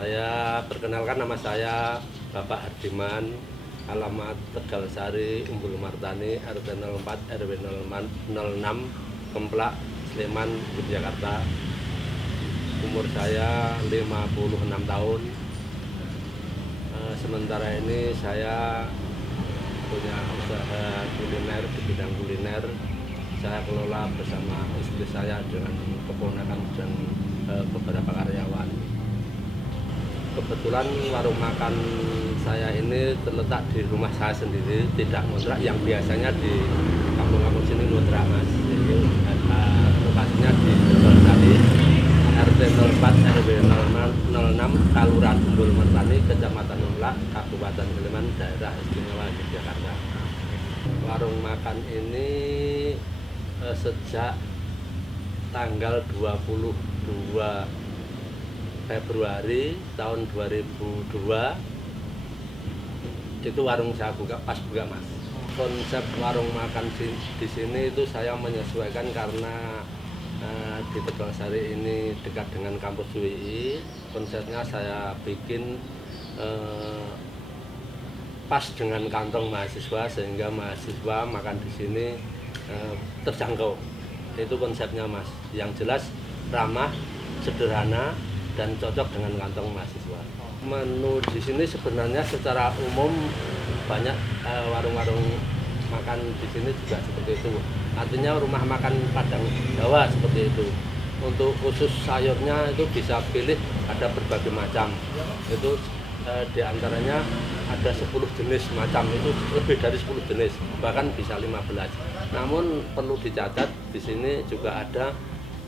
Ya, perkenalkan nama saya Bapak Hardiman, alamat Tegal Sari, Umbul Martani, RT 04 RW 06, Kemplak, Sleman, Yogyakarta. Umur saya 56 tahun. Sementara ini saya punya usaha kuliner di bidang kuliner. Saya kelola bersama istri saya dengan keponakan dan beberapa karyawan. Kebetulan warung makan saya ini terletak di rumah saya sendiri, tidak ngontrak yang biasanya di kampung-kampung sini ngontrak, Mas. Jadi lokasinya di Tegal Sari, RT 04 RW 06, Kelurahan Umbul Martani, Kecamatan Kemplak, Kabupaten Sleman, Daerah Istimewa Yogyakarta. Warung makan ini sejak tanggal 22 Februari tahun 2002 itu warung saya buka, Mas. Konsep warung makan di sini itu saya menyesuaikan karena di Tegal Sari ini dekat dengan kampus UI. Konsepnya saya bikin pas dengan kantong mahasiswa sehingga mahasiswa makan di sini terjangkau. Itu konsepnya, Mas. Yang jelas ramah, sederhana, dan cocok dengan kantong mahasiswa. Menu di sini sebenarnya secara umum banyak warung-warung makan di sini juga seperti itu. Artinya rumah makan Padang Jawa seperti itu. Untuk khusus sayurnya itu bisa pilih, ada berbagai macam. Itu diantaranya ada 10 jenis macam, itu lebih dari 10 jenis, bahkan bisa 15. Namun perlu dicatat di sini juga ada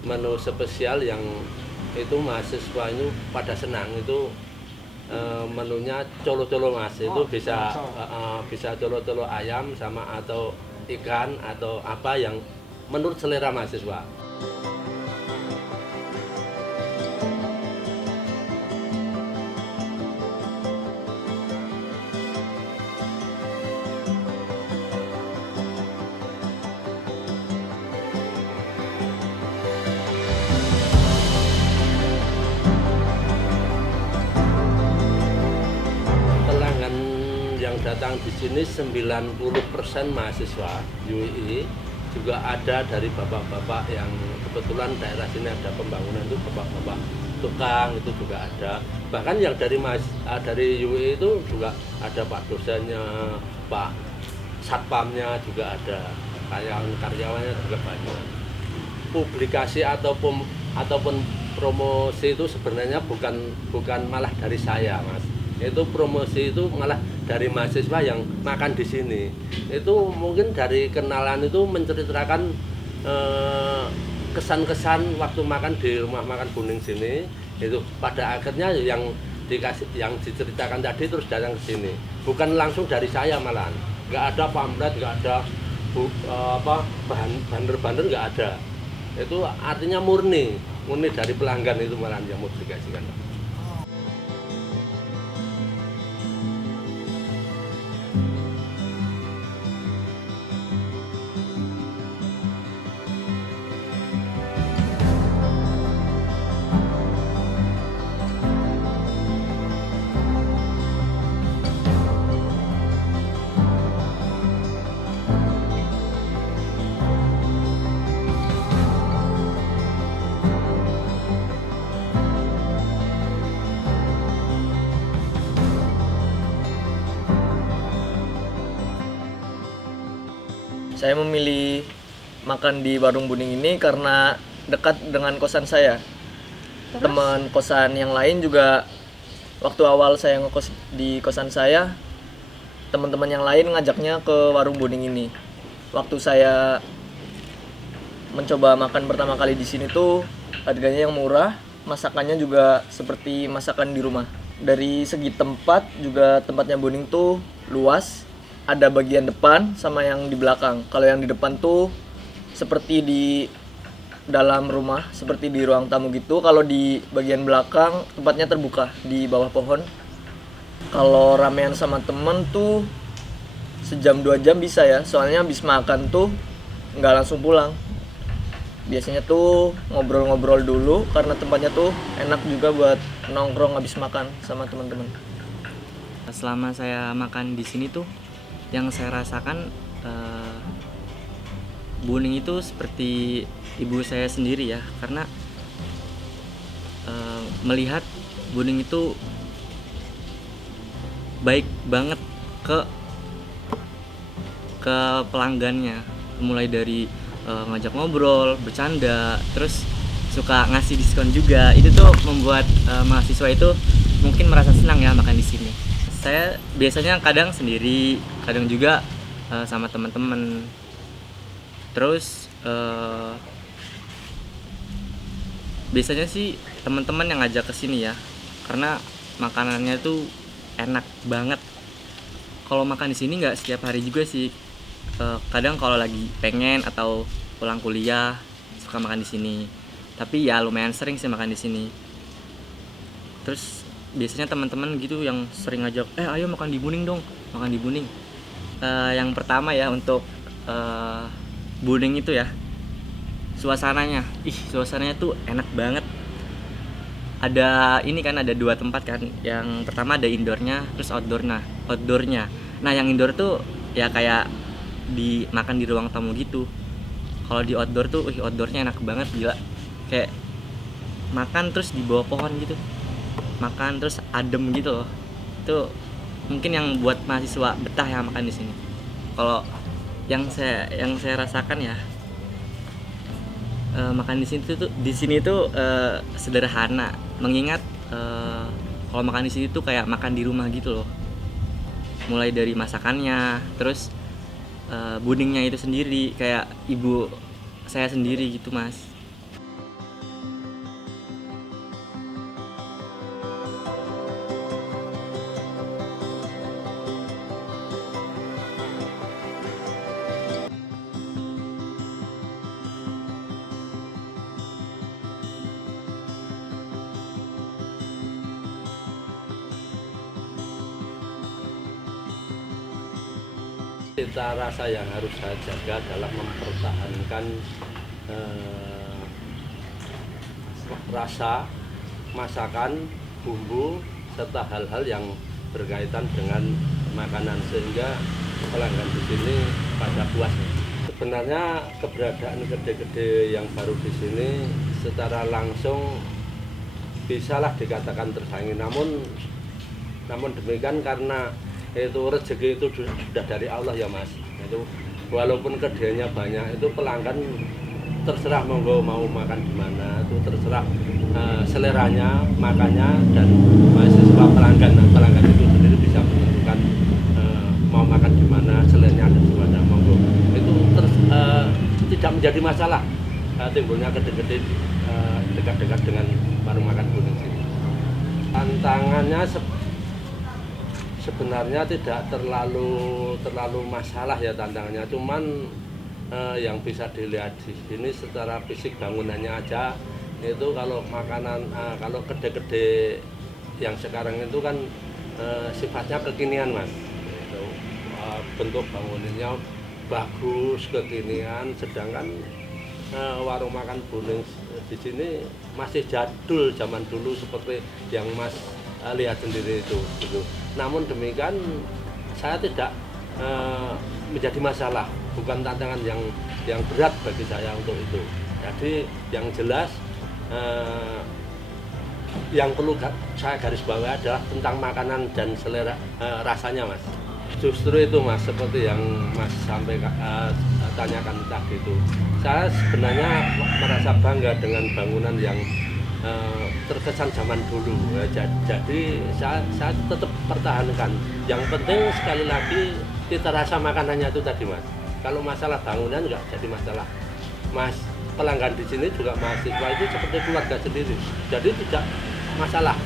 menu spesial yang itu mahasiswa itu pada senang, itu menunya colo-colo, Mas. Itu bisa colo-colo ayam sama atau ikan atau apa yang menurut selera mahasiswa. Pelanggan yang datang di sini 90% mahasiswa UI, juga ada dari bapak-bapak yang kebetulan daerah sini ada pembangunan, itu bapak-bapak tukang itu juga ada. Bahkan yang dari UI itu juga ada Pak dosennya, Pak satpamnya juga ada, karyawannya juga banyak. Publikasi ataupun promosi itu sebenarnya bukan malah dari saya, Mas. Itu promosi itu malah dari mahasiswa yang makan di sini. Itu mungkin dari kenalan itu menceritakan kesan-kesan waktu makan di rumah makan Kuning sini. Itu pada akhirnya yang diceritakan tadi terus datang ke sini. Bukan langsung dari saya malahan. Nggak ada pamflet, nggak ada banner-banner, nggak ada. Itu artinya murni dari pelanggan itu malahan yang mau dikasihkan. Saya memilih makan di Warung Buning ini karena dekat dengan kosan saya. Teman kosan yang lain juga, waktu awal saya ngekos di kosan saya, teman-teman yang lain ngajaknya ke Warung Buning ini. Waktu saya mencoba makan pertama kali di sini tuh harganya yang murah, masakannya juga seperti masakan di rumah. Dari segi tempat juga tempatnya Buning tuh luas, ada bagian depan sama yang di belakang. Kalau yang di depan tuh seperti di dalam rumah, seperti di ruang tamu gitu. Kalau di bagian belakang tempatnya terbuka di bawah pohon. Kalau ramean sama temen tuh sejam 2 jam bisa ya, soalnya habis makan tuh nggak langsung pulang. Biasanya tuh ngobrol-ngobrol dulu karena tempatnya tuh enak juga buat nongkrong habis makan sama teman-teman. Selama saya makan di sini tuh yang saya rasakan Buning itu seperti ibu saya sendiri ya, karena melihat Buning itu baik banget ke pelanggannya, mulai dari ngajak ngobrol, bercanda, terus suka ngasih diskon juga. Itu tuh membuat mahasiswa itu mungkin merasa senang ya makan di sini. Saya biasanya kadang sendiri, kadang juga sama teman-teman. Terus biasanya sih teman-teman yang ngajak ke sini ya, karena makanannya tuh enak banget. Kalau makan di sini nggak setiap hari juga sih. Kadang kalau lagi pengen atau pulang kuliah suka makan di sini. Tapi ya lumayan sering sih makan di sini. Terus biasanya teman-teman gitu yang sering ngajak, ayo makan di Buning dong, makan di Buning. Yang pertama ya untuk Buning itu ya, suasananya tuh enak banget. Ada ini kan, ada 2 tempat kan. Yang pertama ada indoornya, terus outdoornya. Nah yang indoor tuh ya kayak makan di ruang tamu gitu. Kalau di outdoor tuh outdoornya enak banget, gila. Kayak makan terus di bawah pohon gitu, makan terus adem gitu loh. Itu mungkin yang buat mahasiswa betah ya makan di sini. Kalau yang saya rasakan ya, makan di sini tuh sederhana, mengingat kalau makan di sini tuh kayak makan di rumah gitu loh. Mulai dari masakannya, terus Buningnya itu sendiri kayak ibu saya sendiri gitu, Mas. Cita rasa yang harus saya jaga dalam mempertahankan rasa, masakan, bumbu, serta hal-hal yang berkaitan dengan makanan, sehingga pelanggan di sini pada puas. Sebenarnya keberadaan gede-gede yang baru di sini secara langsung bisalah dikatakan tersaingi, namun demikian karena itu rezeki itu sudah dari Allah ya Mas. Itu walaupun kerjanya banyak, itu pelanggan terserah monggo mau makan di mana, itu terserah seleranya makannya, dan mahasiswa pelanggan itu sendiri bisa menentukan mau makan di mana, selernya ada di mana, monggo. Itu tidak menjadi masalah timbulnya gede-gede dekat-dekat dengan warung makan Buning sini. Tantangannya sebenarnya tidak terlalu masalah ya tantangannya, cuman yang bisa dilihat di sini secara fisik bangunannya aja itu, kalau makanan kalau gede-gede yang sekarang itu kan sifatnya kekinian Mas. Itu, bentuk bangunannya bagus, kekinian, sedangkan warung makan Buning di sini masih jadul zaman dulu seperti yang Mas lihat sendiri itu gitu. Namun demikian saya tidak menjadi masalah, bukan tantangan yang berat bagi saya untuk itu. Jadi yang jelas yang perlu saya garis bawahi adalah tentang makanan dan selera rasanya Mas. Justru itu Mas, seperti yang Mas tanyakan tadi itu. Saya sebenarnya merasa bangga dengan bangunan yang terkesan zaman dulu. Jadi saya tetap pertahankan. Yang penting sekali lagi kita rasa makanannya itu tadi Mas. Kalau masalah bangunan nggak jadi masalah Mas. pelanggan di sini juga mahasiswa itu seperti keluarga sendiri. Jadi tidak masalah.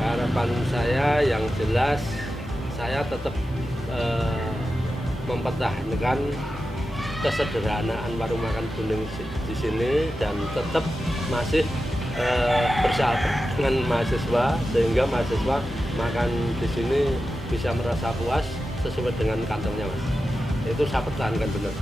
Harapan saya yang jelas, saya tetap mempertahankan kesederhanaan warung makan Boning di sini dan tetap masih bersahabat dengan mahasiswa, sehingga mahasiswa makan di sini bisa merasa puas sesuai dengan kantongnya, Mas. Itu saya pertahankan benar.